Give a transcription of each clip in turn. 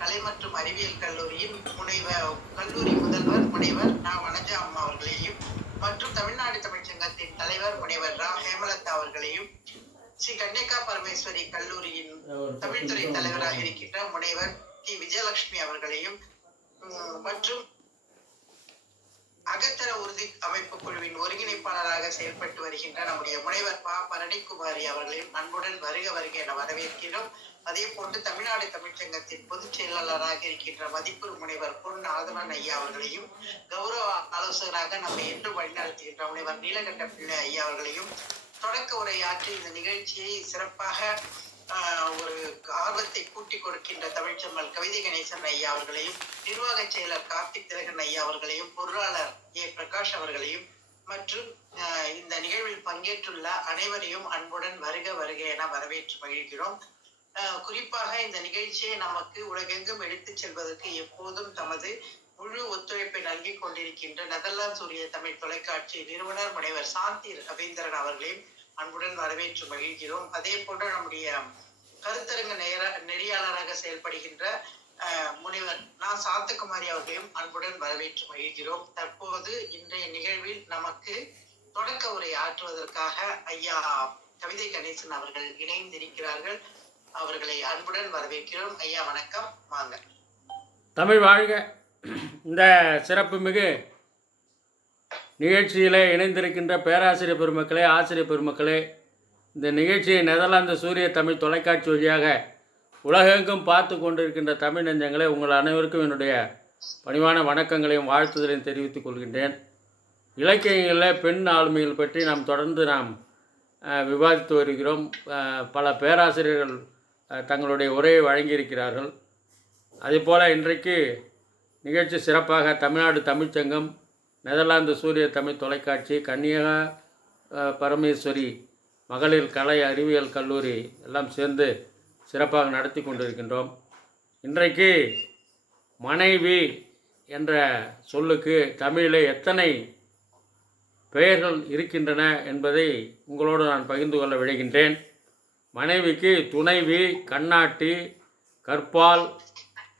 கலை மற்றும் அறிவியல் கல்லூரியின் கல்லூரி முதல்வர் முனைவர் வனஜா அம்மா அவர்களையும் மற்றும் தமிழ்நாடு தமிழ்ச்சங்கத்தின் தலைவர் முனைவர் ஹேமலதா அவர்களையும் ஸ்ரீ கன்னிகா பரமேஸ்வரி கல்லூரியின் தமிழ்துறை தலைவராக இருக்கின்ற முனைவர் டி விஜயலட்சுமி அவர்களையும் மற்றும் அகத்தர உறுதி அமைப்பு குழுவின் ஒருங்கிணைப்பாளராக செயல்பட்டு வருகின்ற நம்முடைய முனைவர் பரணிக்குமாரி அவர்களையும் அன்புடன் வருக வருக என வரவேற்கிறோம். அதே போன்று தமிழ்நாடு தமிழ்ச்சங்கத்தின் பொதுச் செயலாளராக இருக்கின்ற மதிப்பு முனைவர் பொன் ஆதவன் ஐயா அவர்களையும் கௌரவ ஆலோசகராக நம்மை என்று வழிநடத்துகின்ற முனைவர் நீலகண்ட பிள்ளை ஐயா அவர்களையும் தொடக்க உரையாற்றி இந்த நிகழ்ச்சியை சிறப்பாக ஒரு ஆர்வத்தை கூட்டி கொடுக்கின்ற தமிழ்ச்செம்மல் கவிதை கணேசன் ஐயா அவர்களையும் நிர்வாக செயலர் கார்த்திக் திலகன் ஐயா அவர்களையும் பொருளாளர் ஏ பிரகாஷ் அவர்களையும் மற்றும் இந்த நிகழ்வில் பங்கேற்றுள்ள அனைவரையும் அன்புடன் வருக வருக என வரவேற்று மகிழ்கிறோம். குறிப்பாக இந்த நிகழ்ச்சியை நமக்கு உலகெங்கும் எடுத்துச் செல்வதற்கு எப்போதும் தமது முழு ஒத்துழைப்பை நல்கி கொண்டிருக்கின்ற நெதர்லாந்து சூரிய தமிழ் தொலைக்காட்சி நிறுவனர் முனைவர் சாந்தி ரவீந்திரன் அவர்களையும் அன்புடன் வரவேற்று மகிழ்கிறோம். அதே போன்று நம்முடைய கருத்தரங்க நெறியாளராக செயல்படுகின்ற முனைவர் சாந்தகுமாரி அவர்களையும் அன்புடன் வரவேற்று மகிழ்கிறோம். தற்போது இன்றைய நிகழ்வில் நமக்கு தொடக்க உரை ஆற்றுவதற்காக ஐயா கவிதை கணேசன் அவர்கள் இணைந்திருக்கிறார்கள். அவர்களை அன்புடன் வரவேற்கிறோம். ஐயா வணக்கம், வாங்க. தமிழ் வாழ்க. இந்த சிறப்பு மிகு நிகழ்ச்சியில் இணைந்திருக்கின்ற பேராசிரியர் பெருமக்களே, ஆசிரியர் பெருமக்களே, இந்த நிகழ்ச்சியை நெதர்லாந்து சூரிய தமிழ் தொலைக்காட்சி வழியாக உலகெங்கும் பார்த்து கொண்டிருக்கின்ற தமிழ் நெஞ்சங்களே, உங்கள் அனைவருக்கும் என்னுடைய பணிவான வணக்கங்களையும் வாழ்த்துதலையும் தெரிவித்துக் கொள்கின்றேன். இலக்கியங்களில் பெண் ஆளுமைகள் பற்றி தொடர்ந்து விவாதித்து வருகிறோம். பல பேராசிரியர்கள் தங்களுடைய உரையை வழங்கியிருக்கிறார்கள். அதேபோல் இன்றைக்கு நிகழ்ச்சி சிறப்பாக தமிழ்நாடு தமிழ்ச்சங்கம், நெதர்லாந்து சூரிய தமிழ் தொலைக்காட்சி, கன்னிகா பரமேஸ்வரி மகளிர் கலை அறிவியல் கல்லூரி எல்லாம் சேர்ந்து சிறப்பாக நடத்தி கொண்டிருக்கின்றோம். இன்றைக்கு மனைவி என்ற சொல்லுக்கு தமிழில் எத்தனை பெயர்கள் இருக்கின்றன என்பதை உங்களோடு நான் பகிர்ந்து கொள்ள விழைகின்றேன். மனைவிக்கு துணைவி, கண்ணாட்டி, கற்பால்,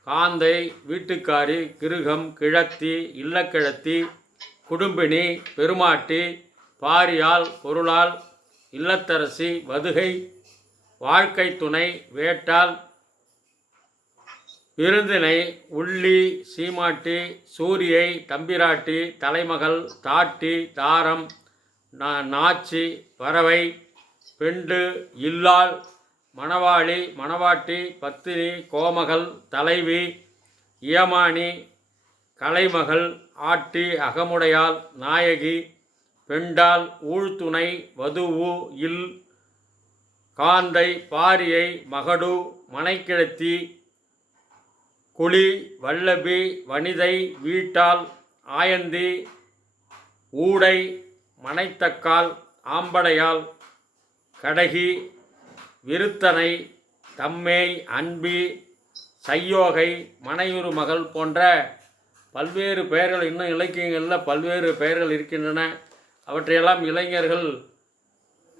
காந்தை, வீட்டுக்காரி, கிருகம், கிழத்தி, இல்லக்கிழத்தி, குடும்பினி, பெருமாட்டி, பாரியால், பொருளால், இல்லத்தரசி, வதுகை, வாழ்க்கை துணை, வேட்டால், விருந்தினை, உள்ளி, சீமாட்டி, சூரியை, தம்பிராட்டி, தலைமகள், தாட்டி, தாரம், நாச்சி, பறவை, பெண்டு, இல்லாள், மணவாளி, மணவாட்டி, பத்தினி, கோமகள், தலைவி, இயமானி, கலைமகள், ஆட்டி, அகமுடையாள், நாயகி, பெண்டால், ஊழ்துணை, வதுவு, இல், காந்தை, பாரியை, மகடு, மனைக்கிழத்தி, குழி, வல்லபி, வனிதை, வீட்டால், ஆயந்தி, ஊடை, மனைத்தக்கால், ஆம்படையால், கடகி, விருத்தனை, தம்மேய், அன்பி, சையோகை, மனையுறு மகள் போன்ற பல்வேறு பெயர்கள், இன்னும் இலக்கியங்களில் பல்வேறு பெயர்கள் இருக்கின்றன. அவற்றையெல்லாம் இளைஞர்கள்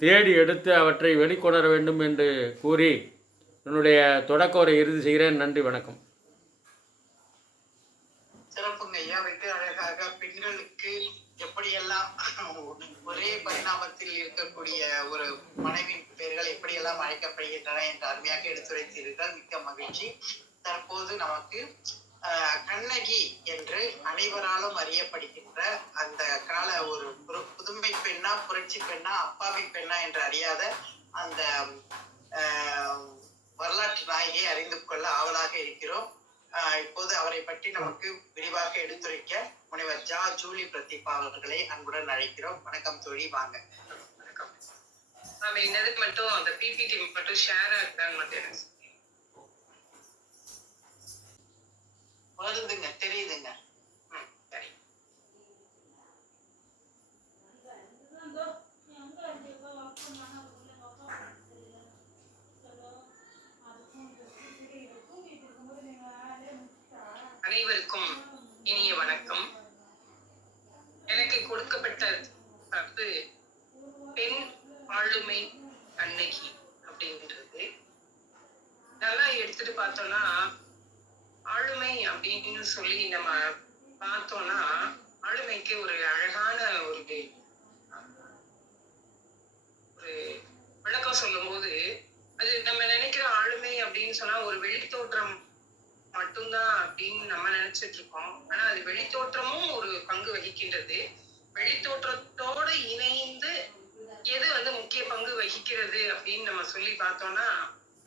தேடி எடுத்து அவற்றை வெளிக்கொணர வேண்டும் என்று கூறி என்னுடைய தொடக்க உரை இறுதி செய்கிறேன். நன்றி, வணக்கம். சிறப்புங்க ஐயா. வெகு அழகாக பெண்களுக்கு எப்படியெல்லாம் ஒரே பரிணாமத்தில் இருக்கக்கூடிய ஒரு மனைவி பெயர்கள் எப்படியெல்லாம் அழைக்கப்படுகின்றன என்று அருமையாக எடுத்துரைத்தீர்கள். மிக்க மகிழ்ச்சி. தற்போது நமக்கு கண்ணகி என்று அனைவராலும் அறியப்படுகின்ற அந்த கால ஒரு புதுமை பெண்ணா, புரட்சி பெண்ணா, அப்பாவி பெண்ணா என்று அறியாத அந்த வரலாற்று நாயகியை அறிந்து கொள்ள ஆவலாக இருக்கிறோம். இப்போது அவரை பற்றி நமக்கு விரிவாக எடுத்துரைக்க முனைவர் ஜூலி பிரதீபா அவர்களை அன்புடன் அழைக்கிறோம். வணக்கம் தோழி, வாங்க. வணக்கம். என்னதுக்கு மட்டும் அந்த பிபிடி மட்டும் ஷேர் ஆகுதான்னு வருதுங்க, தெரியுதுங்க. சரி. அனைவருக்கும் இனிய வணக்கம். எனக்கு கொடுக்கப்பட்ட தப்பு பெண் ஆளுமை கண்ணகி அப்படின்றது. நல்லா எடுத்துட்டு பார்த்தோம்னா அப்படின்னு சொல்லி நம்ம பார்த்தோம்னா ஆளுமைக்கு ஒரு அழகான ஒரு ஒரு விளக்கம் சொல்லும் போது, அது நம்ம நினைக்கிற ஆளுமை அப்படின்னு சொன்னா ஒரு வெளித்தோற்றம் மட்டும்தான் அப்படின்னு நம்ம நினைச்சிட்டு இருக்கோம். ஆனா அது வெளித்தோற்றமும் ஒரு பங்கு வகிக்கின்றது. வெளித்தோற்றத்தோடு இணைந்து எது வந்து முக்கிய பங்கு வகிக்கிறது அப்படின்னு நம்ம சொல்லி பார்த்தோம்னா,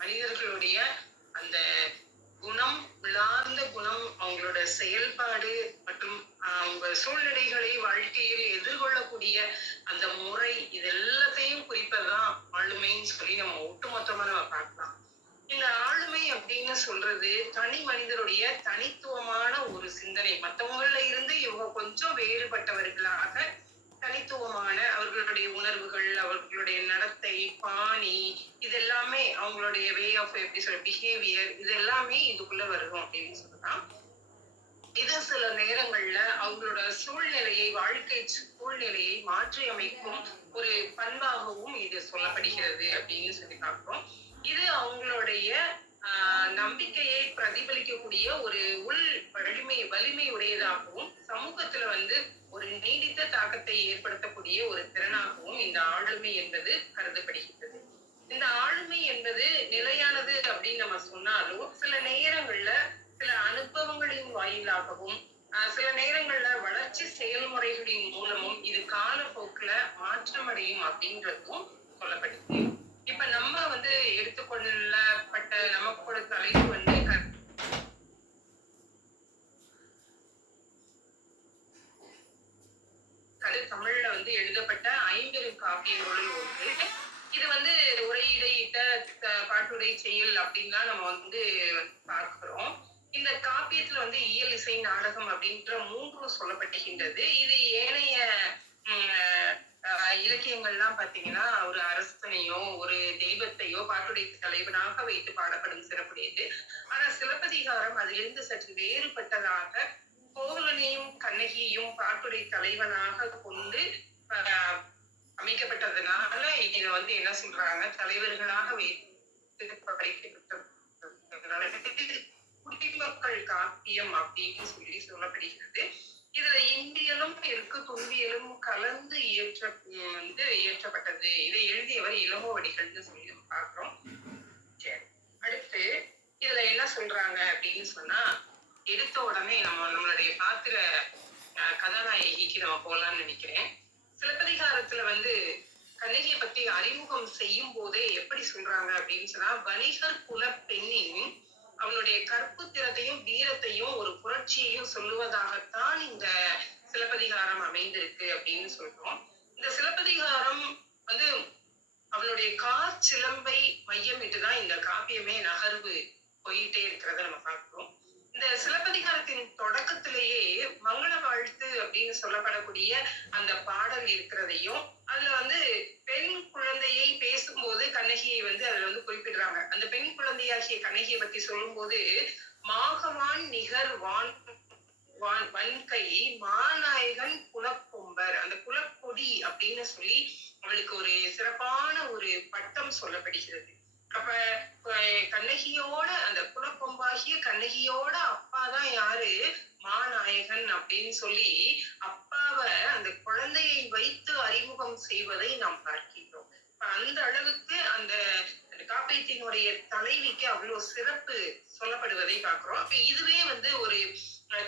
மனிதர்களுடைய அந்த குணம், உள்ளார்ந்த குணம், அவங்களோட செயல்பாடு மற்றும் அவங்க சூழ்நிலைகளை வாழ்க்கையில் எதிர்கொள்ளக்கூடிய அந்த முறை, இது எல்லாத்தையும் குறிப்பதுதான் ஆளுமைன்னு சொல்லி நம்ம ஒட்டுமொத்தமா நம்ம பார்க்கலாம். இந்த ஆளுமை அப்படின்னு சொல்றது தனி மனிதருடைய தனித்துவமான ஒரு சிந்தனை. மற்றவங்கள இருந்து இவங்க கொஞ்சம் வேறுபட்டவர்களாக தனித்துவமான அவர்களுடைய உணர்வுகள், அவர்களுடைய நடத்தை, பாணி, இது எல்லாமே அவங்களுடைய வே ஆஃப் எப்படி சொல்ற பிஹேவியர், இது எல்லாமே இதுக்குள்ள வரும் அப்படின்னு சொல்லலாம். இது சில நேரங்கள்ல அவங்களோட சூழ்நிலையை, வாழ்க்கை சூழ்நிலையை மாற்றி அமைக்கும் ஒரு பண்பாகவும் இது சொல்லப்படுகிறது அப்படின்னு சொல்லி பார்க்கிறோம். இது அவங்களுடைய நம்பிக்கையை பிரதிபலிக்கக்கூடிய ஒரு உள் வலிமை உடையதாகவும், சமூகத்துல வந்து ஒரு நீடித்த தாக்கத்தை ஏற்படுத்தக்கூடிய ஒரு திறனாகவும் இந்த ஆளுமை என்பது கருதப்படுகிறது. இந்த ஆளுமை என்பது நிலையானது அப்படின்னு நம்ம சொன்னாலும், சில நேரங்கள்ல சில அனுபவங்களின் வாயிலாகவும், சில நேரங்கள்ல வளர்ச்சி செயல்முறைகளின் மூலமும் இது காலப்போக்குல மாற்றமடையும் அப்படின்றதும் சொல்லப்படுது. இப்ப நம்ம வந்து எடுத்துக்கொள்ளப்பட்ட நமக்கோட தலைப்பு வந்து தமிழ்ல வந்து எழுதப்பட்ட 50 காப்பியங்களுள் ஒன்று. இது வந்து உரையிடையிட்ட பாட்டுடை செயல் அப்படின்லாம் நம்ம வந்து பார்க்கிறோம். இந்த காப்பியத்துல வந்து இயல், இசை, நாடகம் அப்படின்ற 3 சொல்லப்பட்டுகின்றது. இது ஏனைய இலக்கியங்கள்லாம் பாத்தீங்கன்னா ஒரு அரசனையோ ஒரு தெய்வத்தையோ பாட்டுடை தலைவனாக வைத்து பாடப்படும் சிறப்புடையது. ஆனா சிலப்பதிகாரம் அதிலிருந்து சற்று வேறுபட்டதாக கோவலனையும் கண்ணகியையும் பாட்டுடை தலைவனாக கொண்டு அமைக்கப்பட்டதுனால இத வந்து என்ன சொல்றாங்க, தலைவர்களாக வைத்து குடிமக்கள் காப்பியம் அப்படின்னு சொல்லி சொல்லப்படுகிறது. இதுல இந்தியலும் இருக்கு, துன்பியலும் கலந்து இயற்றப்பட்டது. இதை எழுதியவர் இளங்கோவடிகள்னு சொல்லி நம்ம பார்க்கிறோம். சரி, அடுத்து இதுல என்ன சொல்றாங்க அப்படின்னு சொன்னா, எடுத்த உடனே நம்மளுடைய பாத்திர கதாநாயகிக்கு நம்ம போலாம்னு நினைக்கிறேன். சிலப்பதிகாரத்துல வந்து கண்ணகியை பத்தி அறிமுகம் செய்யும் போதே எப்படி சொல்றாங்க அப்படின்னு சொன்னா, வணிகர் குல பெண்ணின் அவனுடைய கற்பு திறத்தையும் வீரத்தையும் ஒரு புரட்சியையும் சொல்லுவதாகத்தான் இந்த சிலப்பதிகாரம் அமைந்திருக்கு அப்படின்னு சொல்றோம். இந்த சிலப்பதிகாரம் வந்து அவளுடைய கார் சிலம்பை மையமிட்டுதான் இந்த காப்பியமே நகர்வு போயிட்டே இருக்கிறத நம்ம பார்க்கிறோம். இந்த சிலப்பதிகாரத்தின் தொடக்கத்திலேயே மங்கள வாழ்த்து அப்படின்னு சொல்லப்படக்கூடிய அந்த பாடல் இருக்கிறதையும், அதுல வந்து பெண் குழந்தையை பேசும்போது கண்ணகியை வந்து அதுல வந்து குறிப்பிடுறாங்க. அந்த பெண் குழந்தையாகிய கண்ணகியை பத்தி சொல்லும் போது, மாகவான் நிகர் வன்கை மாநாயகன் குலக்கொம்பர், அந்த குலக்கொடி அப்படின்னு சொல்லி அவளுக்கு ஒரு சிறப்பான ஒரு பட்டம் சொல்லப்படுகிறது. அப்ப கண்ணகியோட அந்த குலக்கொம்பாகிய கண்ணகியோட அப்பாதான் யாரு, மாநாயகன் அப்படின்னு சொல்லி அப்பாவை அந்த குழந்தையை வைத்து அறிமுகம் செய்வதை நாம் பார்க்கின்றோம். அந்த அளவுக்கு அந்த காப்பியத்தினுடைய தலைவிக்கு அவ்வளவு சிறப்பு சொல்லப்படுவதை பார்க்கிறோம். அப்ப இதுவே வந்து ஒரு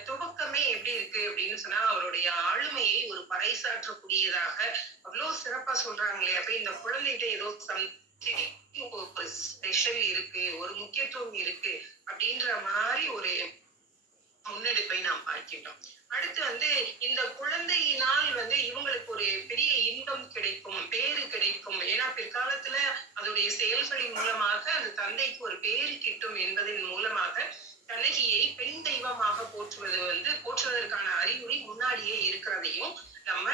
துவக்கமே எப்படி இருக்கு அப்படின்னு சொன்னா, அவருடைய ஆளுமையை ஒரு பறைசாற்றக்கூடியதாக அவ்வளவு சிறப்பா சொல்றாங்களே. அப்ப இந்த குழந்தைகிட்ட ஏதோ ஒரு ஸ்பெஷல் இருக்கு, ஒரு முக்கியத்துவம் இருக்கு அப்படின்ற மாதிரி ஒரு முன்னெடுப்பை நாம் பார்க்கின்றோம். அடுத்து வந்து இந்த குழந்தையினால் வந்து இவங்களுக்கு ஒரு பெரிய இன்பம் கிடைக்கும், பேரு கிடைக்கும். ஏன்னா பிற்காலத்துல அதோடைய செயல்களின் மூலமாக அந்த தந்தைக்கு ஒரு பேரு கிட்டும் என்பதன் மூலமாக கண்ணகியை பெண் தெய்வமாக போற்றுவதற்கான அறிகுறி முன்னாடியே இருக்கிறதையும் நம்ம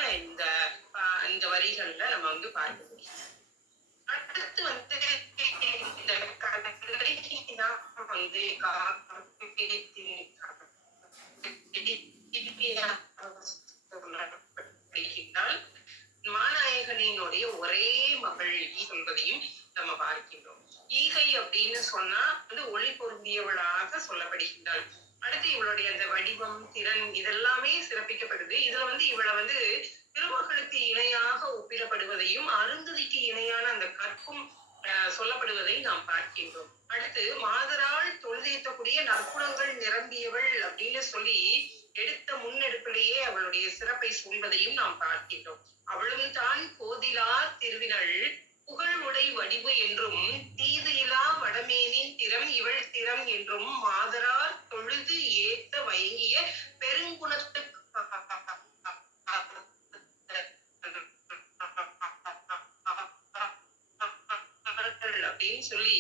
இந்த வரிகள்ல நம்ம வந்து பார்க்க முடியும். அடுத்து வந்து இந்த கண்ணகிதான் வந்து மாநாயகனினுடைய ஒரே மகள் சொல்வதையும் நம்ம பார்க்கின்றோம். ஈகை அப்படின்னு சொன்னா வந்து ஒளி பொருந்தியவளாக சொல்லப்படுகின்றாள். அடுத்து இவளுடைய அந்த வடிவம், திறன் இதெல்லாமே சிறப்பிக்கப்படுது. இதுல வந்து இவளை வந்து திருமகளுக்கு இணையாக ஒப்பிடப்படுவதையும், அருந்ததிக்கு இணையான அந்த கற்பும் சொல்லப்படுவதை நாம் பார்க்கின்றோம். அடுத்து மாதரால் தொழுதேற்றக்கூடிய நற்குணங்கள் நிரம்பியவள் அப்படின்னு சொல்லி எடுத்த முன்னெடுப்பிலேயே அவளுடைய சிறப்பை சொல்வதையும் நாம் பார்க்கின்றோம். அவளும் தான் கோதிலா திருவினள் புகழ் உடை வடிவு என்றும் தீது இலா வடமேனின் திறம் இவள் திறம் என்றும் மாதரார் தொழுது ஏத்த வயங்கிய பெருங்குணத்து அப்படின்னு சொல்லி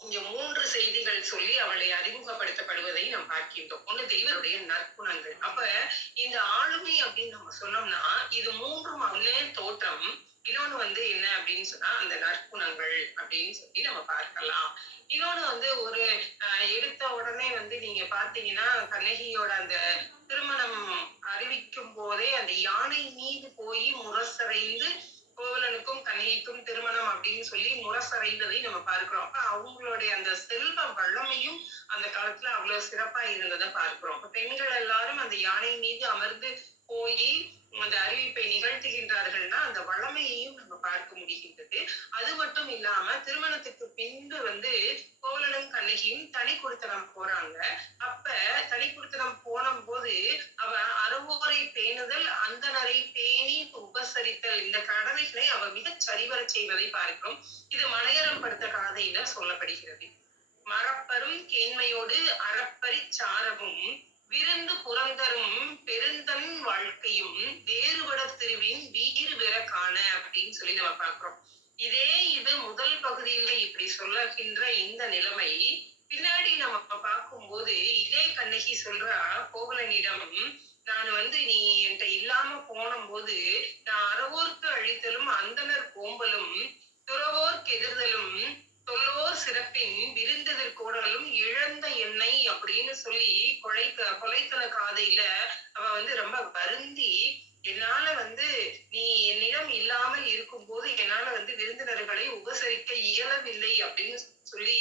இங்க 3 செய்திகள் சொல்லி அவளை அறிமுகப்படுத்தப்படுவதை நாம் பார்க்கின்றோம். ஒண்ணு தெய்வனுடைய நற்குணங்கள். அப்ப இந்த ஆளுமை அப்படின்னு நம்ம சொன்னோம்னா இது 3ம் ஒண்ணு தோற்றம், இன்னொன்னு வந்து என்ன அப்படின்னு சொன்னா அந்த நற்குணங்கள் அப்படின்னு சொல்லி நம்ம பார்க்கலாம். இன்னொன்னு வந்து ஒரு எடுத்த உடனே வந்து நீங்க பாத்தீங்கன்னா கண்ணகியோட அந்த திருமணம் அறிவிக்கும் போதே அந்த யானை மீது போய் முரசறைந்து கோவலனுக்கும் கண்ணகிக்கும் திருமணம் அப்படின்னு சொல்லி முரசறைந்ததை நம்ம பார்க்கிறோம். அப்ப அவங்களுடைய அந்த செல்வ வல்லமையும் அந்த காலத்துல அவ்வளவு சிறப்பா இருந்ததை பார்க்கிறோம். அப்ப பெண்கள் எல்லாரும் அந்த யானை மீது அமர்ந்து போய் அந்த அறிவிப்பை நிகழ்த்துகின்றார்கள்னா அந்த வளமையையும் நம்ம பார்க்க முடிகின்றது. அது மட்டும் இல்லாம திருமணத்துக்கு பின்பு வந்து கோவலனும் கண்ணகியும் தனி குடித்தனம் போறாங்க. அப்ப தனி குடித்தனம் போன போது அவ அறவோரை பேணுதல், அந்தனரை பேணி உபசரித்தல், இந்த கடமைகளை அவ மிகச் சரிவர செய்வதை பார்க்கிறோம். இது மலையரம் படுத்த காதையில சொல்லப்படுகிறது. மரப்பரும் கேண்மையோடு அறப்பரி சாரமும் விருந்து புறந்தரும் பெருந்தன் வாழ்க்கையும் வேறுபட திருவின் வீறு பெற காண அப்படின்னு சொல்லி நம்ம பார்க்கிறோம். இது முதல் பகுதியில இப்படி சொல்லுகின்ற இந்த நிலைமை பின்னாடி நம்ம பார்க்கும்போது இதே கண்ணகி சொல்றா கோவலனிடம், நான் வந்து நீ என்கிட்ட இல்லாம போன போது நான் அறவோர்க்கு அழித்தலும் அந்தனர் கோம்பலும் துறவோர்க்கு எதிர்தலும் தொல்லோர் சிறப்பின் விருந்ததிர் கோடலும் இழந்த எண்ணெய் அப்படின்னு சொல்லி கொலைத்தல காதையில அவ வந்து ரொம்ப வருந்தி, என்னால வந்து நீ என்னிடம் இல்லாமல் இருக்கும் போது என்னால வந்து விருந்தினர்களை உபசரிக்க இயலவில்லை அப்படின்னு சொல்லி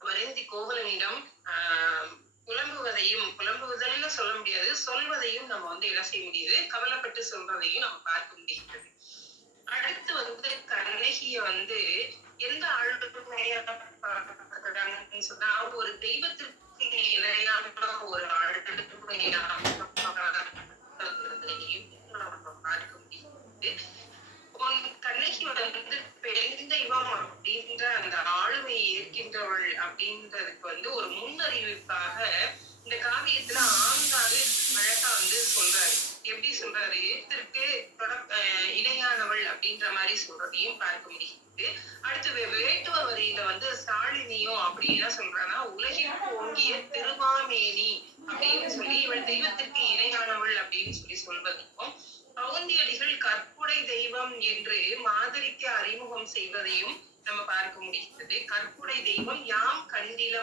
வருந்தி கோவலனிடம் புலம்புவதல்னு சொல்ல முடியாது, சொல்வதையும் நம்ம வந்து என்ன செய்ய முடியுது, கவலைப்பட்டு சொல்றதையும் நம்ம பார்க்க முடிகிறது. அடுத்து வந்து கண்ணகிய வந்து எந்த ஆளுமையான்னு சொன்னா ஒரு தெய்வத்திற்கு இணையான ஒரு ஆளுமையாக பார்க்க முடியுது. கண்ணகி வந்து பெண் தெய்வம் அப்படின்ற அந்த ஆளுமை இருக்கின்றவள் அப்படின்றதுக்கு வந்து ஒரு முன்னறிவிப்பாக இந்த காவியத்துல ஆங்காறு அழகா வந்து சொல்றாரு. எப்படி சொல்றாரு, இதற்கு இணையானவள் அப்படின்ற மாதிரி சொல்றதையும் பார்க்க முடியுது. அடுத்து வேட்டுவ வரியில வந்து சாலினியும் அப்படி என்ன சொல்றான்னா உலகிற்கு ஓங்கிய திருவாமேனி அப்படின்னு சொல்லி இவள் தெய்வத்திற்கு இணையானவள் அப்படின்னு சொல்லி சொல்வதையும், கவுந்தியடிகள் கற்புடை தெய்வம் என்று மாதிரிக்கு அறிமுகம் செய்வதையும் நம்ம பார்க்க முடிகிறது. கற்புடை தெய்வம் யாம் கண்டில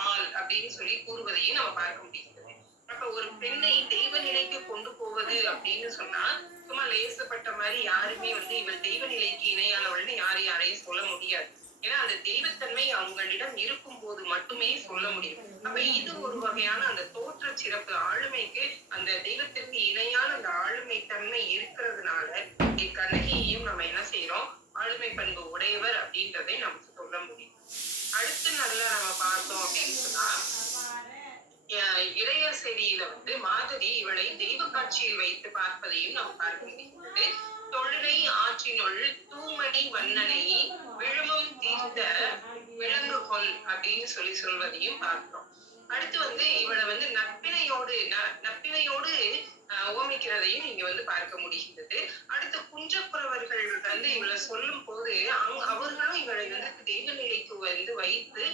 மால் அப்படின்னு சொல்லி கூறுவதையும் நம்ம பார்க்க முடிகிறது. அப்ப ஒரு பெண்ணை தெய்வ நிலைக்கு கொண்டு போவது அப்படின்னு சொன்னா சும்மா லேசப்பட்ட மாதிரி யாருமே வந்து இவள் தெய்வ நிலைக்கு இணையானவள்னு யாரையும் சொல்ல முடியாது. ஏன்னா அந்த தெய்வத்தன்மை அவங்களிடம் இருக்கும் போது மட்டுமே சொல்ல முடியும். அப்ப இது ஒரு வகையான அந்த தோற்ற சிறப்பு, ஆளுமைக்கு அந்த தெய்வத்திற்கு இணையான அந்த ஆளுமை தன்மை இருக்கிறதுனால கண்ணகியையும் நம்ம என்ன செய்யறோம், ஆளுமை பண்பு உடையவர் அப்படின்றதை நமக்கு சொல்ல முடியும். அடுத்து நல்லா நம்ம பார்த்தோம் அப்படின்னு சொன்னா இளையர் செடியில வந்து மாதவி இவளை தெய்வ காட்சியில் வைத்து பார்ப்பதையும் நம்ம பார்க்க முடிகிறது. தொழிலை ஆற்றினுள் தூமணி வண்ணனை விழுமம் தீர்த்த விலங்குகொள் அப்படின்னு சொல்வதையும் பார்க்கிறோம். அடுத்து வந்து இவளை வந்து நப்பினையோடு ஓமிக்கிறதையும் இங்க வந்து பார்க்க முடிகிறது. அடுத்து குஞ்சப்புறவர்கள் வந்து இவளை சொல்லும் போது அவர்களும் இவளை வந்து தெய்வ நிலைக்கு வந்து வைத்து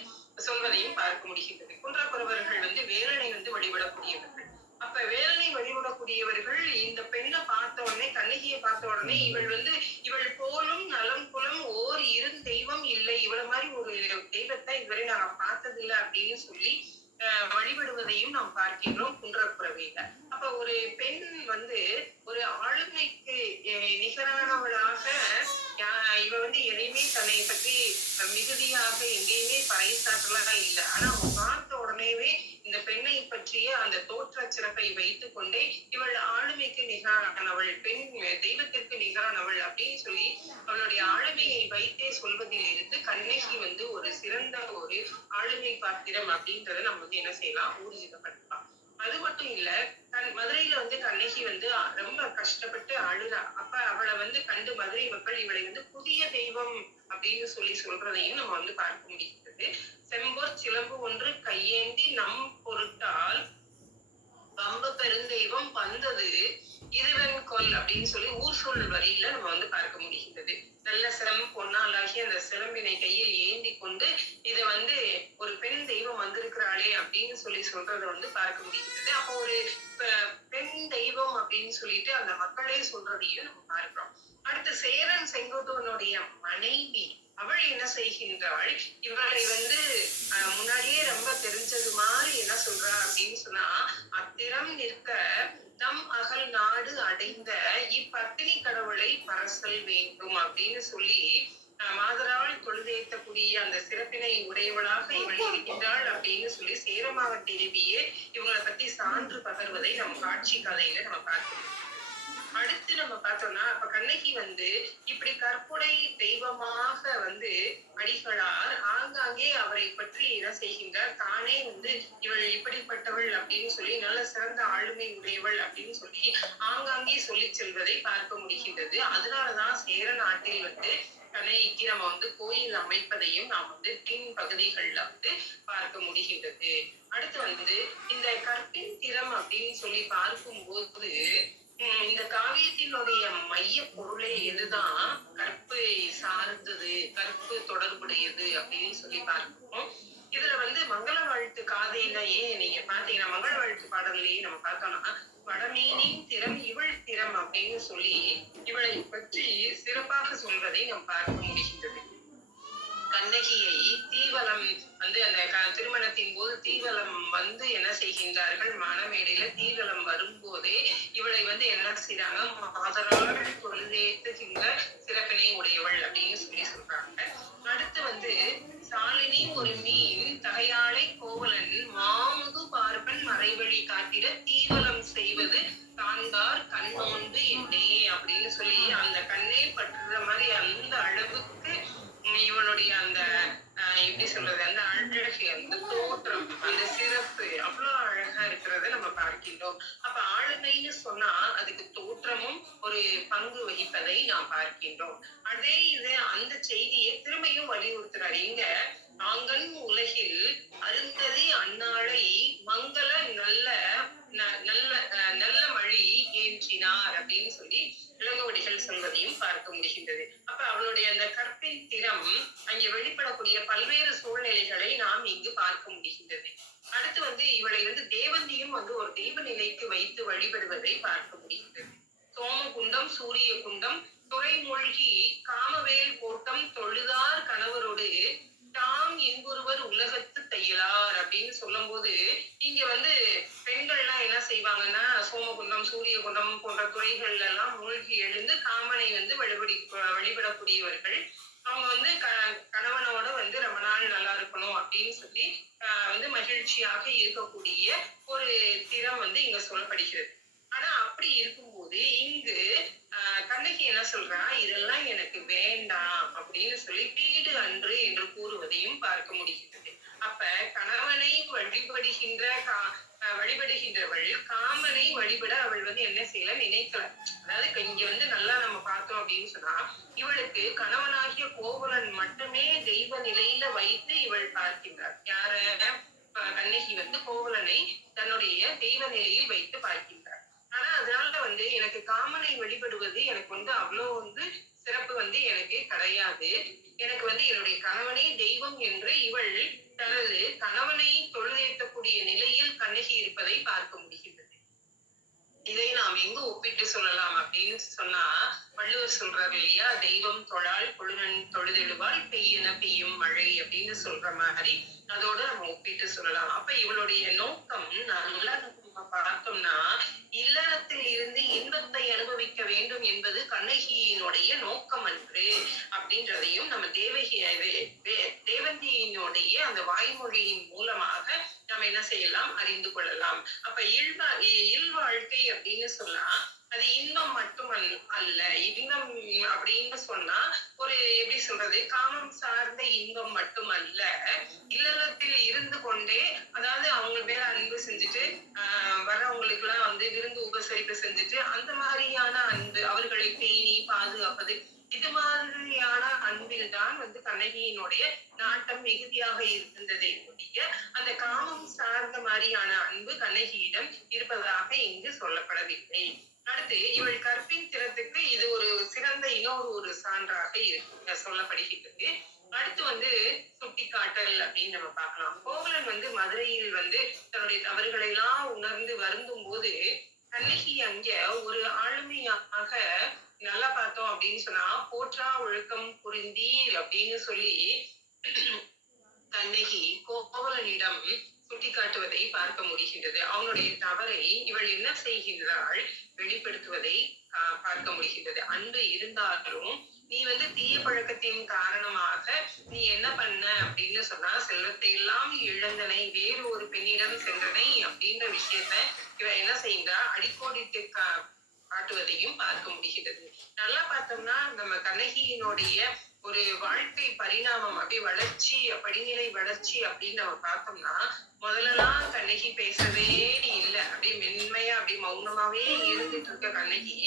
சொல்வதையும் பார்க்க முடிகிறது. குன்றப்புறவர்கள் வந்து வேலனை வந்து வழிபடக்கூடியவர்கள். அப்ப வேலனை வழிபடக்கூடியவர்கள் இந்த பெண்ணை பார்த்த உடனே, கண்ணகியை பார்த்த உடனே இவள் போலும் நலம் குலம் ஓர் இரு தெய்வம் இல்லை, இவளை மாதிரி ஒரு தெய்வத்தை இதுவரை நாங்க பார்த்ததில்லை அப்படின்னு சொல்லி வழிபடுவதையும் நாம் பார்க்கின்றோம் குன்றப்புறவையில. அப்ப ஒரு பெண் வந்து ஒரு ஆளுமைக்கு நிகரானவளாக இவ வந்து எதையுமே தன்னை பற்றி மிகுதியாக எங்கேயுமே பறைசாற்றலாம் இல்லை. ஆனா அவங்க பார்த்த உடனே அந்த தோற்ற சிறப்பை வைத்துக் கொண்டே இவள் ஆளுமைக்கு நிகரானவள், பெண் தெய்வத்திற்கு நிகரானவள் அப்படின்னு சொல்லி அவளுடைய ஆளுமையை வைத்தே சொல்வதில் இருந்து கண்ணகி வந்து ஒரு சிறந்த ஒரு ஆளுமை பாத்திரம் அப்படின்றத நம்ம வந்து என்ன செய்யலாம், ஊர்ஜிதப்படுத்தலாம். அது மட்டும் இல்ல, மதுரையில வந்து கண்ணகி வந்து ரொம்ப கஷ்டப்பட்டு அழுறா. அப்ப அவளை வந்து கண்டு மதுரை மக்கள் இவளை வந்து புதிய தெய்வம் அப்படின்னு சொல்லி சொல்றதையும் நம்ம வந்து பார்க்க முடிகிறது. செம்பொற் சிலம்பு ஒன்று கையேந்தி நம் பொருட்டால் பம்ப பெருந்தெய்வம் வந்தது இருவன் கொல் அப்படின்னு சொல்லி ஊர் சொல் வரியில நம்ம வந்து பார்க்க முடிகின்றது. நல்ல சிலம்பு பொன்னாலாகி அந்த சிலம்பினை கையில் ஏந்தி கொண்டு இத வந்து ஒரு பெண் தெய்வம் வந்திருக்கிறாளே அப்படின்னு சொல்லி சொல்றதை வந்து பார்க்க முடிகிறது. அப்போ ஒரு பெண் தெய்வம் அப்படின்னு சொல்லிட்டு அந்த மக்களே சொல்றதையும் நம்ம பார்க்கிறோம். அடுத்து சேரன் செங்குட்டுவனுடைய மனைவி அவள் என்ன செய்கின்றாள், இவளை வந்து முன்னாடியே ரொம்ப தெரிஞ்சது மாதிரி என்ன சொல்றா அப்படின்னு சொன்னா, அத்திரம் நிற்க தம் அகல் நாடு அடைந்த இப்பத்தினி கடவுளை பரசல் வேண்டும் அப்படின்னு சொல்லி மாதரால் தொழுதேற்றக்கூடிய அந்த சிறப்பினை உடையவளாக இவள் இருக்கின்றாள் அப்படின்னு சொல்லி சேரமாவட்ட தேவியே இவங்களை பத்தி சான்று பகர்வதை நம்ம காட்சி கதையில நம்ம பார்க்கிறோம். அடுத்து நம்ம பார்த்தோம்னா, அப்ப கண்ணகி வந்து இப்படி கற்புடை தெய்வமாக வந்து அடிகளார் ஆங்காங்கே அவரை பற்றி என்ன செய்கின்றார், தானே வந்து இவள் இப்படிப்பட்டவள் அப்படின்னு சொல்லி நல்ல சிறந்த ஆளுமை உடையவள் அப்படின்னு சொல்லி ஆங்காங்கே சொல்லி செல்வதை பார்க்க முடிகின்றது. அதனாலதான் சேர நாட்டில் வந்து கண்ணகிக்கு நம்ம வந்து கோயில் அமைப்பதையும் நாம் வந்து பின் பகுதிகள்ல வந்து பார்க்க முடிகின்றது. அடுத்து வந்து இந்த கற்பின் திறம் அப்படின்னு சொல்லி பார்க்கும்போது இந்த காவியத்தினுடைய மைய பொருளே எதுதான், கற்பை சார்ந்தது, கற்பு தொடர்புடையது அப்படின்னு சொல்லி பார்க்கிறோம். இதுல வந்து மங்கள வாழ்த்து காதையிலேயே நீங்க பாத்தீங்கன்னா, மங்கள வாழ்த்து பாடல்லையே நம்ம பார்த்தோம்னா, வடமீனின் திறம் இவள் திறம் அப்படின்னு சொல்லி இவளை பற்றி சிறப்பாக சொல்வதை நாம் பார்க்க முடிகின்றது. கண்ணகியை தீவலம் வந்து அந்த திருமணத்தின் போது தீவலம் வந்து என்ன செய்கின்றார்கள், மணமேடையில தீவலம் வரும்போதே இவளை வந்து என்ன செய்யறாங்க, மாதரால் தொழுதேத்துகின்ற சிறப்பினை உடையவள் அப்படின்னு சொல்லி சொல்றாங்க. அடுத்து வந்து சாலினி ஒரு மீன் தகையாளை கோவலன் மாமுது பார்ப்பன் மறைவழி காட்டிட தீவலம் செய்வது காண்பார் கண்ணோன்பு என்னே அப்படின்னு சொல்லி அந்த கண்ணே பற்றுற மாதிரி அந்த அளவுக்கு இவனுடைய அந்த எப்படி சொல்றது, அந்த அழகு, அந்த தோற்றம், அந்த சிறப்பு அவ்வளவு அழகா இருக்கிறத நம்ம பார்க்கின்றோம். அப்ப ஆளுமைன்னு சொன்னா அதுக்கு தோற்றமும் ஒரு பங்கு வகிப்பதை நாம் பார்க்கின்றோம். அதே இது அந்த செய்தியை திரும்பியும் வலியுறுத்துறாரு. இங்க ஆங்கன் உலகில் அருந்ததி அந்நாளை மங்கள நல்ல நல்ல நல்ல மழி ஏற்றினார் அப்படின்னு சொல்லி இளங்கோவடிகள் சொல்வதையும் பார்க்க முடிகின்றது. அப்ப அவளுடைய அந்த கற்பின் திறம் அங்கே வெளிப்படக்கூடிய பல்வேறு சூழ்நிலைகளை நாம் இங்கு பார்க்க முடிகின்றது. அடுத்து வந்து இவளை வந்து தேவந்தியும் வந்து ஒரு தெய்வ நிலைக்கு வைத்து வழிபடுவதை பார்க்க முடிகின்றது. சோமகுண்டம் சூரிய குண்டம் துறைமூழ்கி காமவேல் கோட்டம் தொழுதார் கணவரோடு தாம் இன்புறுவர் உலகத்து தையலார் அப்படின்னு சொல்லும் போது இங்க வந்து பெண்கள்லாம் என்ன செய்வாங்கன்னா, சோமகுண்டம் சூரிய குண்டம் போன்ற துறைகள்ல எல்லாம் மூழ்கி எழுந்து காமனை வந்து வழிபடக்கூடியவர்கள். அவங்க வந்து கணவனோட வந்து ரொம்ப நாள் நல்லா இருக்கணும் அப்படின்னு சொல்லி வந்து மகிழ்ச்சியாக இருக்கக்கூடிய ஒரு திறம் வந்து இங்க சொல்லப்படுகிறது. ஆனா அப்படி இருக்கும்போது இங்கு கண்ணகி என்ன சொல்றா, இதெல்லாம் எனக்கு வேண்டாம் அப்படின்னு சொல்லி வீடு அன்று என்று கூறுவதையும் பார்க்க முடிகிறது. அப்ப கணவனை வழிபடுகின்றவள் காமனை வழிபட அவள் வந்து என்ன செய்யல, நினைக்கல. அதாவது இங்க வந்து நல்லா நம்ம பார்த்தோம் அப்படின்னு சொன்னா, இவளுக்கு கணவனாகிய கோவலன் மட்டுமே தெய்வ நிலையில வைத்து இவள் பார்க்கின்றார். யார, கண்ணகி வந்து கோவலனை தன்னுடைய தெய்வ நிலையில் வைத்து பார்க்கின்றார். ஆனா அதனால வந்து எனக்கு காமனை வழிபடுவது எனக்கு வந்து அவ்வளவு வந்து சிறப்பு வந்து எனக்கு கிடையாது. எனக்கு வந்து என்னுடைய கணவனே தெய்வம் என்று இவள் தனது கணவனை தொழுதேற்றக்கூடிய நிலையில் கண்ணகி இருப்பதை பார்க்க முடிகின்றது. இதை நாம் எங்கு ஒப்பிட்டு சொல்லலாம் அப்படின்னு சொன்னா, வள்ளுவர் சொல்றாரு இல்லையா, தெய்வம் தொழால் கொழுநன் தொழுதெழுவால் பெய்யன பெய்யும் மழை அப்படின்னு சொல்ற மாதிரி அதோட நம்ம ஒப்பிட்டு சொல்லலாம். அப்ப இவளுடைய நோக்கம் நல்லா நம்ம பார்த்தோம்னா, இல்லறத்தில் இருந்து இன்பத்தை அனுபவிக்க வேண்டும் என்பது கண்ணகியினுடைய நோக்கம் அன்று அப்படின்றதையும் நம்ம தேவந்தியினுடைய அந்த வாய்மொழியின் மூலமாக நம்ம என்ன செய்யலாம், அறிந்து கொள்ளலாம். அப்ப இல்வாழ்க்கை அப்படின்னு சொன்னா அது இன்பம் மட்டும் அல்ல. இன்பம் அப்படின்னு சொன்னா ஒரு எப்படி சொல்றது, காமம் சார்ந்த இன்பம் மட்டும் அல்ல. இல்லறத்தில் இருந்து கொண்டே, அதாவது அவங்க மேல அன்பு செஞ்சுட்டு வர்றவங்களுக்கு எல்லாம் வந்து விருந்து உபசரிப்பு செஞ்சுட்டு அந்த மாதிரியான அன்பு, அவர்களை பேணி பாதுகாப்பது, இது மாதிரியான அன்பில் தான் வந்து கண்ணகியினுடைய நாட்டம் மிகுதியாக இருந்ததை ஒழிய அந்த காமம் சார்ந்த மாதிரியான அன்பு கண்ணகியிடம் இருப்பதாக இங்கு சொல்லப்படவில்லை. அடுத்து இவள் கற்பின் திறத்துக்கு இது ஒரு சிறந்த இன்னொரு சான்றாக சொல்லப்படுகின்றது. அடுத்து வந்து சுட்டிக்காட்டல் அப்படின்னு நம்ம பார்க்கலாம். கோவலன் வந்து மதுரையில் வந்து தன்னுடைய தவறுகளை எல்லாம் உணர்ந்து வருந்தும் போது கண்ணகி அங்க ஒரு ஆளுமையாக நல்லா பார்த்தோம் அப்படின்னு சொன்னா, போற்றா ஒழுக்கம் புரிந்தீர் அப்படின்னு சொல்லி கண்ணகி கோவலனிடம் சுட்டிக்காட்டுவதை பார்க்க முடிகின்றது. அவனுடைய தவறை இவள் என்ன செய்கின்றாள், வெளிப்படுத்துவதை பார்க்க முடிகின்றது. அன்பு இருந்தாலும் நீ வந்து தீய பழக்கத்தின் காரணமாக நீ என்ன பண்ண அப்படின்னு சொன்னா, செல்வத்தை எல்லாம் இழந்தனை, வேறு ஒரு பெண்ணிடம் சென்றனை அப்படின்ற விஷயத்த இவ என்ன செய்கிறா, அடிக்கோடிட்டு காட்டுவதையும் பார்க்க முடிகிறது. நல்லா பார்த்தோம்னா நம்ம கண்ணகியினுடைய ஒரு வாழ்க்கை பரிணாமம், அப்படி வளர்ச்சி, படிநிலை வளர்ச்சி அப்படின்னு நம்ம பார்த்தோம்னா, முதல்லலாம் கண்ணகி பேசவே இல்லை, அப்படியே மென்மையா அப்படி மௌனமாவே இருந்துட்டு இருக்க கண்ணகி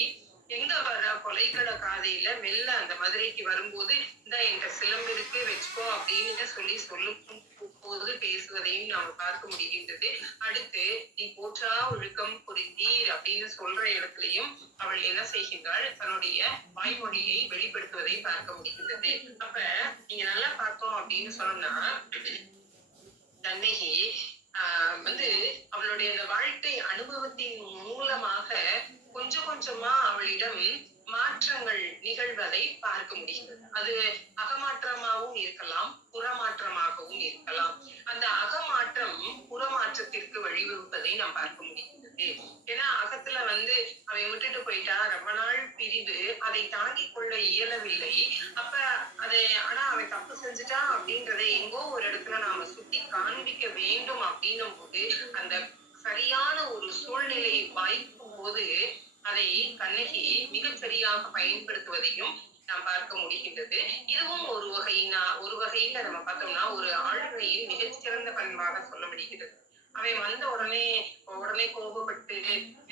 எங்க வர கொலைக்கள காதையில மெல்ல அந்த மதுரைக்கு வரும்போது, இந்த என்கிட்ட சிலம்பு இருக்கு வச்சுக்கோ அப்படின்னு சொல்லும் போது பேசுவதையும் நாம பார்க்க முடிகின்றது. அடுத்து நீ போற்றா ஒழுக்கம் புரிந்தீர் அப்படின்னு சொல்ற இடத்துலயும் அவள் என்ன செய்கின்றாள், தன்னுடைய வாய்மொழியை வெளிப்படுத்துவதை பார்க்க முடிகின்றது. அப்ப நீங்க நல்லா பார்த்தோம் அப்படின்னு சொன்னோம்னா, கண்ணகி வந்து அவளுடைய அந்த வாழ்க்கை அனுபவத்தின் மூலமாக கொஞ்சம் கொஞ்சமா அவளிடம் மாற்றங்கள் நிகழ்வதை பார்க்க முடிகிறது. அது அகமாற்றமாகவும் இருக்கலாம், புறமாற்றமாகவும் இருக்கலாம். அந்த அகமாற்றம் புறமாற்றத்திற்கு வழிவகுப்பதை நாம் பார்க்க முடிகிறது. ஏன்னா அகத்துல வந்து அவன் விட்டுட்டு போயிட்டா, ரொம்ப நாள் பிரிவு, அதை தாங்கிக் கொள்ள இயலவில்லை. அப்ப அதை ஆனா அவன் தப்பு செஞ்சுட்டான் அப்படின்றதை எங்கோ ஒரு இடத்துல நாம சுட்டி காண்பிக்க வேண்டும் அப்படின்னும் போது, அந்த சரியான ஒரு சூழ்நிலை வாய்க்கும் போது அதை கண்ணகி மிகச்சரியாக பயன்படுத்துவதையும் நாம் பார்க்க முடிகின்றது. இதுவும் ஒரு வகையில நம்ம பார்த்தோம்னா ஒரு ஆளுமையின் மிகச்சிறந்த பண்பாக சொல்லப்படுகிறது. அவன் வந்த உடனே கோபப்பட்டு,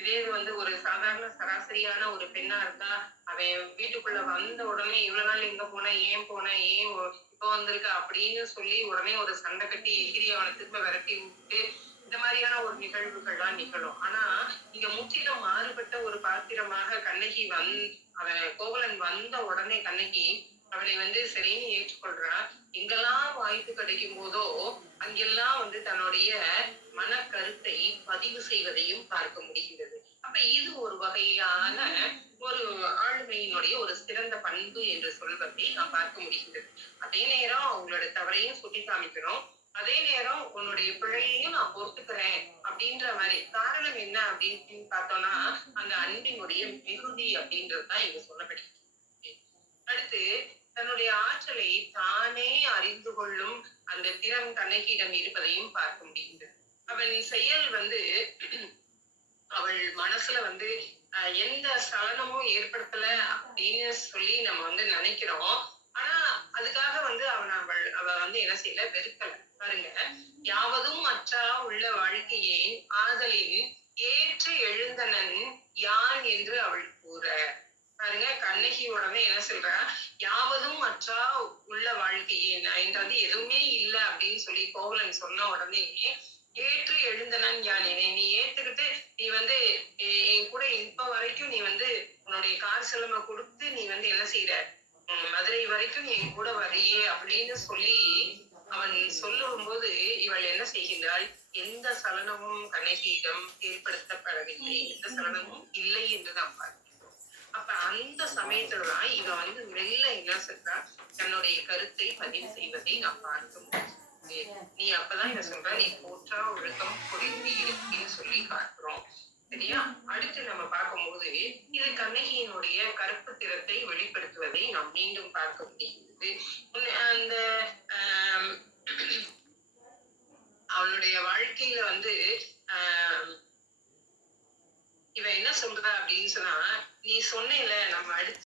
இதே வந்து ஒரு சாதாரண சராசரியான ஒரு பெண்ணா இருந்தா, அவன் வீட்டுக்குள்ள வந்த உடனே இவ்வளவு நாள் எங்க போன, ஏன் இப்ப வந்திருக்க அப்படின்னு சொல்லி உடனே ஒரு சண்டை கட்டி எகிரி அவனை திரும்ப விரட்டி விட்டு இந்த மாதிரியான ஒரு நிகழ்வுகள்லாம் நிகழும். ஆனா இங்க முற்றிலும் மாறுபட்ட ஒரு பாத்திரமாக கண்ணகி அவன் கோவலன் வந்த உடனே கண்ணகி அவனை வந்து சரின்னு ஏற்றுக்கொள்றா. எங்கெல்லாம் வாய்ப்பு கிடைக்கும் போதோ அங்கெல்லாம் வந்து தன்னுடைய மனக்கருத்தை பதிவு செய்வதையும் பார்க்க முடிகிறது. அப்ப இது ஒரு வகையான ஒரு ஆளுமையினுடைய ஒரு சிறந்த பண்பு என்று சொல்வதை நாம் பார்க்க முடிகிறது. அதே நேரம் அவங்களோட தவறையும் சுட்டி காமிக்கிறோம், அதே நேரம் உன்னுடைய பிழையையும் நான் பொறுத்துக்கிறேன் அப்படின்ற மாதிரி. காரணம் என்ன அப்படின்னு பார்த்தோம்னா, அந்த அன்பினுடைய மிகுதி அப்படின்றதுதான் இங்க சொல்லப்படுகிறது. அடுத்து தன்னுடைய ஆற்றலை தானே அறிந்து கொள்ளும் அந்த திறம் கண்ணகியிடம் இருப்பதையும் பார்க்க முடிகிறது. அவன் செயல் வந்து அவள் மனசுல வந்து எந்த சலனமும் ஏற்படுத்தல அப்படின்னு சொல்லி நம்ம வந்து நினைக்கிறோம். ஆனா அதுக்காக வந்து அவ வந்து என்ன செய்யல, வெறுக்கல. பாருங்க, யாவதும் மற்றா உள்ள வாழ்க்கையை ஆதலின் ஏற்று எழுந்தனன் யான் என்று அவள் கூற. பாருங்க, கண்ணகி உடனே என்ன சொல்ற, யாவதும் மற்றா உள்ள வாழ்க்கையே என்றது எதுவுமே இல்லை அப்படின்னு சொல்லி கோவலன் சொன்ன உடனே ஏற்று எழுந்தனன் யான், நீ ஏத்துக்கிட்டு நீ வந்து என் கூட இப்ப வரைக்கும் நீ வந்து உன்னுடைய கார் செலவை கொடுத்து நீ வந்து என்ன செய்யற, மதுரை வரைக்கும் நீ என் கூட வரையே அப்படின்னு சொல்லி அவன் சொல்லும் போது இவள் என்ன செய்கின்றாள், எந்த சலனமும் கண்ணகியிடம் ஏற்படுத்தப்படவில்லை, எந்த சலனமும் இல்லை என்று நாம் பார்க்கிறோம். அப்ப அந்த சமயத்துலதான் இவ வந்து மெல்ல என்ன சொல்றா, தன்னுடைய கருத்தை பதிவு செய்வதை நாம் பார்க்க முடியும். நீ அப்பதான் இத சொல்ற, நீ போற்றா ஒழுக்கம் புரிந்து இருக்குன்னு சொல்லி பார்க்கிறோம். சரியா? அடுத்து நம்ம பார்க்கும்போது இது கண்ணகியினுடைய கருப்பு திறத்தை வெளிப்படுத்துவதை நாம் மீண்டும் பார்க்க முடிகிறது. அந்த ஆஹ் அவளுடைய வாழ்க்கையில வந்து ஆஹ் இவ என்ன சொல்றா அப்படின்னு சொன்னா, நீ சொன்னேல நம்ம அடுத்து